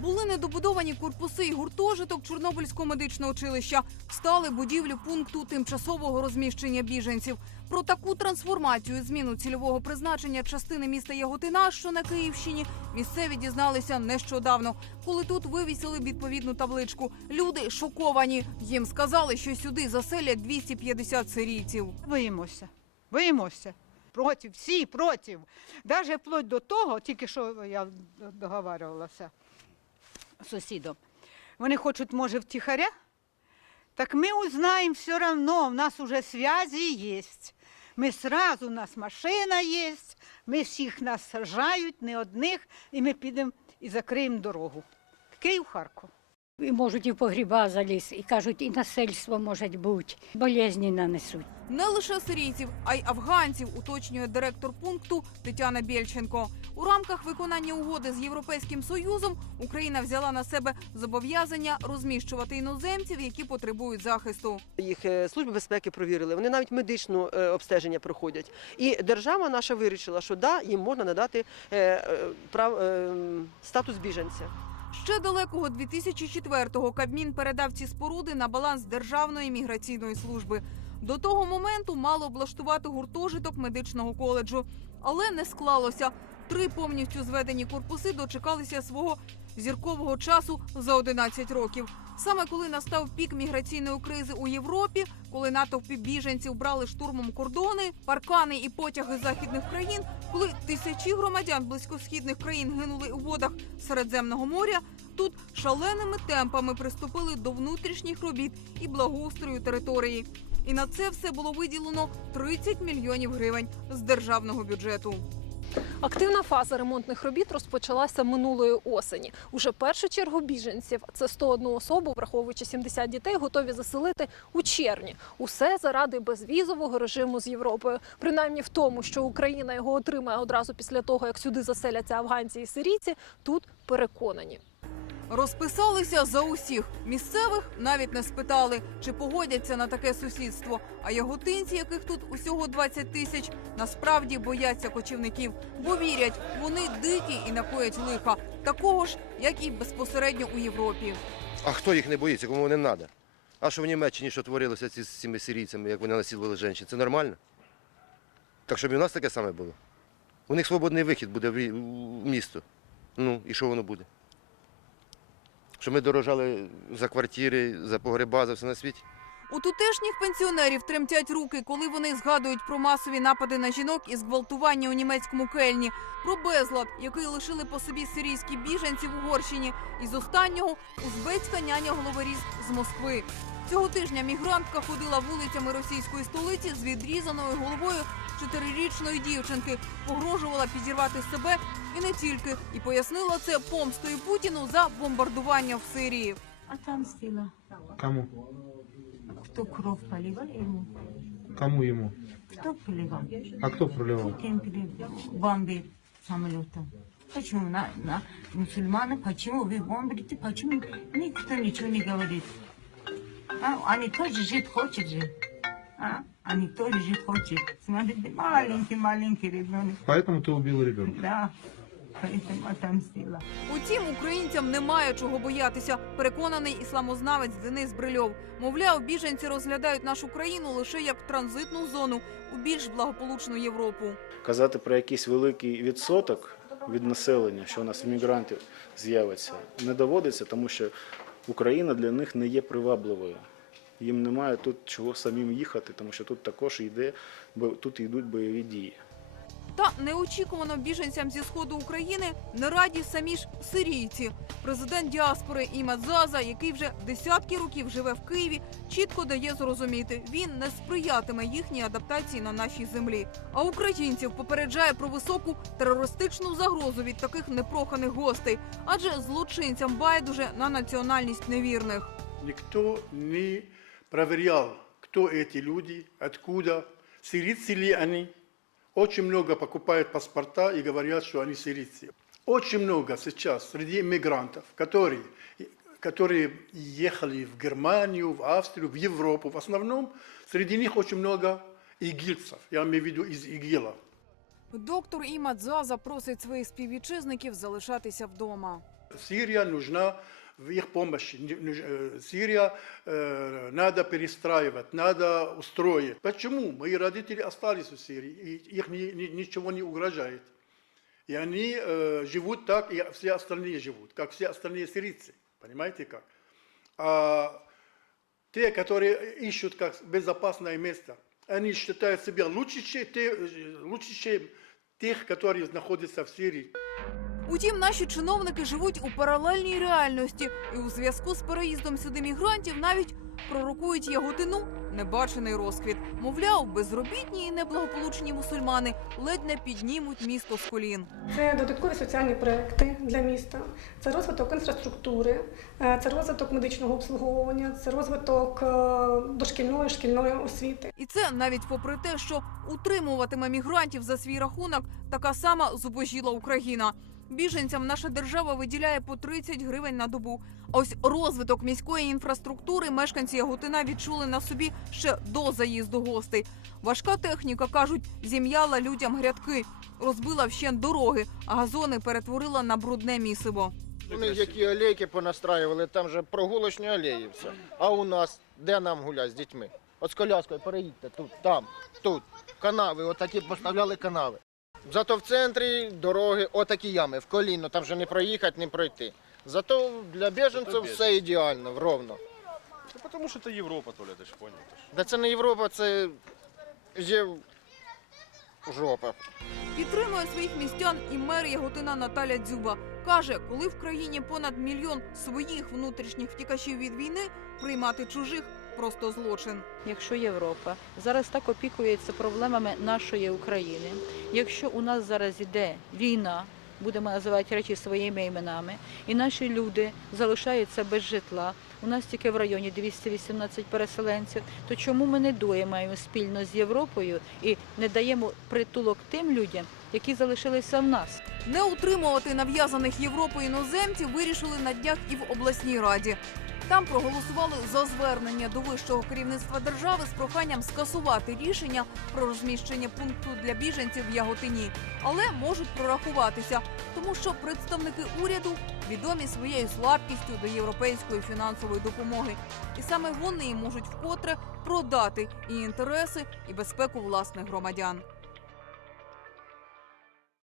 Були недобудовані корпуси і гуртожиток Чорнобильського медичного училища. Стали будівлю пункту тимчасового розміщення біженців. Про таку трансформацію зміну цільового призначення частини міста Яготина, що на Київщині, місцеві дізналися нещодавно, коли тут вивісили відповідну табличку. Люди шоковані. Їм сказали, що сюди заселять 250 сирійців. Боїмося. Боїмося. Проти, всі проти. Навіть вплоть до того, тільки що я договарювалася сусідом. Вони хочуть, може, втіхаря? Так ми узнаємо все одно, у нас уже зв'язі є. Ми сразу, у нас машина є, ми всіх нас сажають, не одних, і ми підемо і закриємо дорогу. Київ, Харків. І можуть і в погріба заліз, і кажуть, і насильство може бути, болезні нанесуть. Не лише сирійців, а й афганців, уточнює директор пункту Тетяна Бєльченко. У рамках виконання угоди з Європейським Союзом Україна взяла на себе зобов'язання розміщувати іноземців, які потребують захисту. Їх е, служби безпеки провірили. Вони навіть медичну е, обстеження проходять. І держава наша вирішила, що да, їм можна надати е, прав, е, статус біженця. Ще далекого 2004-го Кабмін передав ці споруди на баланс Державної міграційної служби. До того моменту мало облаштувати гуртожиток медичного коледжу, але не склалося. Три повністю зведені корпуси дочекалися свого зіркового часу за 11 років. Саме коли настав пік міграційної кризи у Європі, коли натовпи біженців брали штурмом кордони, паркани і потяги західних країн, коли тисячі громадян близькосхідних країн гинули у водах Середземного моря, тут шаленими темпами приступили до внутрішніх робіт і благоустрою території. І на це все було виділено 30 мільйонів гривень з державного бюджету. Активна фаза ремонтних робіт розпочалася минулої осені. Уже першу чергу біженців, це 101 особу, враховуючи 70 дітей, готові заселити у червні. Усе заради безвізового режиму з Європою. Принаймні в тому, що Україна його отримає одразу після того, як сюди заселяться афганці і сирійці, тут переконані. Розписалися за усіх. Місцевих навіть не спитали, чи погодяться на таке сусідство. А яготинці, яких тут усього 20 тисяч, насправді бояться кочівників, бо вірять, вони дикі і накоять лиха, такого ж, як і безпосередньо у Європі. А хто їх не боїться, кому вони треба? А що в Німеччині, що творилося ці, з цими сирійцями, як вони насилували жінок, це нормально? Так щоб і у нас таке саме було. У них свободний вихід буде в місто. Ну, і що воно буде? Що ми дорожали за квартири, за погреба, за все на світі? У тутешніх пенсіонерів тремтять руки, коли вони згадують про масові напади на жінок і зґвалтування у німецькому кельні, про безлад, який лишили по собі сирійські біженці в Угорщині, і з останнього узбецька няня головоріз з Москви. Цього тижня мігрантка ходила вулицями російської столиці з відрізаною головою чотирирічної дівчинки, погрожувала підірвати себе і не тільки, і пояснила це помстою Путіну за бомбардування в Сирії. Отомстила. Кому? Кто кровь поливал ему? Кому ему? Кто поливал? А кто проливал? Путин поливал. бомбит самолетом. Почему на, на мусульманы, почему вы бомбите, почему никто ничего не говорит? А, они тоже жить хотят же. А? Они тоже жить хотят. Смотрите, маленький-маленький ребенок. Поэтому ты убил ребенка. Да, поэтому отомстила. Утім, українцям немає чого боятися. Переконаний ісламознавець Денис Брильов. Мовляв, біженці розглядають нашу країну лише як транзитну зону у більш благополучну Європу. Казати про якийсь великий відсоток від населення, що у нас іммігрантів з'явиться, не доводиться, тому що Україна для них не є привабливою. Їм немає тут чого самим їхати, тому що тут також йде, бо тут йдуть бойові дії. Та неочікувано біженцям зі сходу України не раді самі ж сирійці. Президент діаспори Імад Заза, який вже десятки років живе в Києві, чітко дає зрозуміти, він не сприятиме їхній адаптації на нашій землі. А українців попереджає про високу терористичну загрозу від таких непроханих гостей, адже злочинцям байдуже на національність невірних. Никто не проверял, кто эти люди, откуда, сирийцы ли они. Очень много покупают паспорта и говорят, что они сирийцы. Очень много сейчас среди иммигрантов, которые, которые ехали в Германию, в Австрию, в Европу. В основном среди них очень много игильцев, я имею в виду из ИГИЛа. Доктор Імад Заза просить своїх співвітчизників залишатися вдома. Сирия нужна в их помощи. Э, Сирия э, надо перестраивать, надо устроить. Почему? Мои родители остались в Сирии, и их ни- ни- ничего не угрожает. И они э, живут так, и все остальные живут, как все остальные сирийцы. Понимаете как? А те, которые ищут как безопасное место, они считают себя лучше, те- лучше, чем тех, которые находятся в Сирии. Утім, наші чиновники живуть у паралельній реальності і у зв'язку з переїздом сюди мігрантів навіть пророкують яготину небачений розквіт. Мовляв, безробітні і неблагополучні мусульмани ледь не піднімуть місто з колін. Це додаткові соціальні проекти для міста, це розвиток інфраструктури, е, це розвиток медичного обслуговування, це розвиток е, дошкільної шкільної освіти. І це навіть попри те, що утримуватиме мігрантів за свій рахунок така сама зубожіла Україна. Біженцям наша держава виділяє по 30 гривень на добу. Ось розвиток міської інфраструктури мешканці Яготина відчули на собі ще до заїзду гостей. Важка техніка кажуть, зім'яла людям грядки, розбила вщент дороги, а газони перетворила на брудне місиво. Вони які алейки понастраювали, там же прогулочні алеї все. А у нас де нам гуляти з дітьми? От з коляскою переїдьте тут, там, тут. Канави, отакі поставляли канави. Зато в центрі дороги, отакі ями, в коліно, там вже не проїхати, не пройти. Зато для біженців все ідеально, ровно. Потому что это Европа, Толя, ты ж понял. Да це не Європа, це є жопа. Підтримує своїх містян і мер Яготина Наталя Дзюба. Каже, коли в країні понад мільйон своїх внутрішніх втікачів від війни, приймати чужих просто злочин. Якщо Європа зараз так опікується проблемами нашої України, якщо у нас зараз іде війна, будемо називати речі своїми іменами, і наші люди залишаються без житла. У нас тільки в районі 218 переселенців. То чому ми не доїмаємо спільно з Європою і не даємо притулок тим людям, які залишилися в нас? Не утримувати нав'язаних Європою іноземців вирішили на днях і в обласній раді. Там проголосували за звернення до вищого керівництва держави з проханням скасувати рішення про розміщення пункту для біженців в Яготині, але можуть прорахуватися, тому що представники уряду відомі своєю слабкістю до європейської фінансової допомоги, і саме вони можуть вкотре продати і інтереси, і безпеку власних громадян.